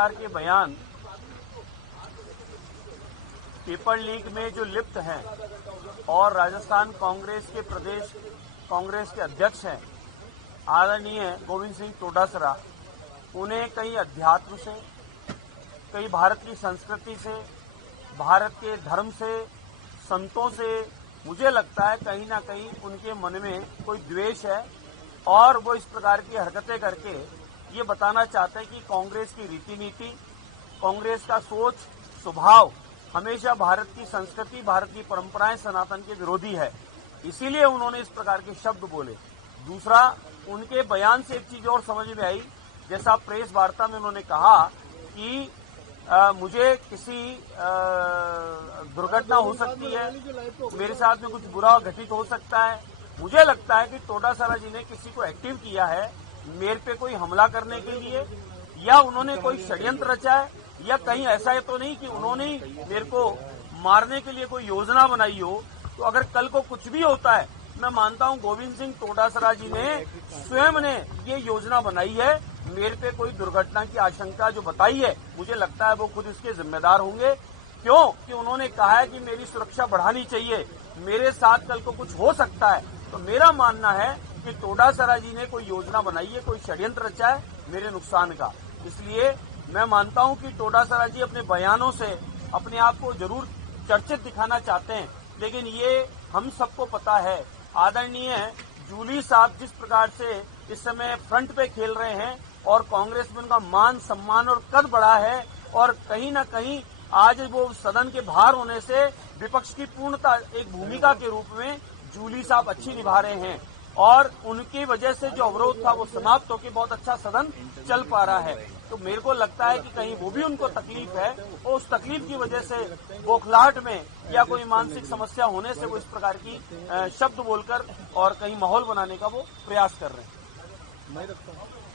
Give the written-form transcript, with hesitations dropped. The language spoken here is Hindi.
सरकार के बयान पेपर लीक में जो लिप्त हैं और राजस्थान कांग्रेस के प्रदेश कांग्रेस के अध्यक्ष हैं आदरणीय गोविंद सिंह डोटासरा, उन्हें कई अध्यात्म से, कई भारत की संस्कृति से, भारत के धर्म से, संतों से मुझे लगता है कहीं ना कहीं उनके मन में कोई द्वेष है और वो इस प्रकार की हरकतें करके ये बताना चाहते हैं कि कांग्रेस की रीति नीति, कांग्रेस का सोच स्वभाव हमेशा भारत की संस्कृति, भारत की परंपराएं, सनातन के विरोधी है। इसीलिए उन्होंने इस प्रकार के शब्द बोले। दूसरा, उनके बयान से एक चीज और समझ में आई, जैसा प्रेस वार्ता में उन्होंने कहा कि मुझे किसी दुर्घटना हो सकती है, मेरे साथ में कुछ बुरा घटित हो सकता है। मुझे लगता है कि डोटासरा जी ने किसी को एक्टिव किया है मेरे पे कोई हमला करने के लिए, या उन्होंने कोई षड्यंत्र रचा है, या कहीं ऐसा है तो नहीं कि उन्होंने मेरे को मारने के लिए कोई योजना बनाई हो। तो अगर कल को कुछ भी होता है, मैं मानता हूं गोविंद सिंह डोटासरा जी ने स्वयं ने ये योजना बनाई है। मेरे पे कोई दुर्घटना की आशंका जो बताई है, मुझे लगता है वो खुद इसके जिम्मेदार होंगे। क्यों कि उन्होंने कहा है कि मेरी सुरक्षा बढ़ानी चाहिए, मेरे साथ कल को कुछ हो सकता है। तो मेरा मानना है कि डोटासरा जी ने कोई योजना बनाई है, कोई षड्यंत्र रचा है मेरे नुकसान का। इसलिए मैं मानता हूं कि डोटासरा जी अपने बयानों से अपने आप को जरूर चर्चित दिखाना चाहते हैं, लेकिन ये हम सबको पता है आदरणीय जूली साहब जिस प्रकार से इस समय फ्रंट पे खेल रहे हैं और कांग्रेस में उनका मान सम्मान और कद बढ़ा है, और कहीं न कहीं आज वो सदन के बाहर होने से विपक्ष की पूर्णता एक भूमिका के रूप में जूली साहब अच्छी निभा रहे हैं, और उनकी वजह से जो अवरोध था वो समाप्त होकर बहुत अच्छा सदन चल पा रहा है। तो मेरे को लगता है कि कहीं वो भी उनको तकलीफ है, और उस तकलीफ की वजह से बौखलाहट में या कोई मानसिक समस्या होने से वो इस प्रकार की शब्द बोलकर और कहीं माहौल बनाने का वो प्रयास कर रहे हैं।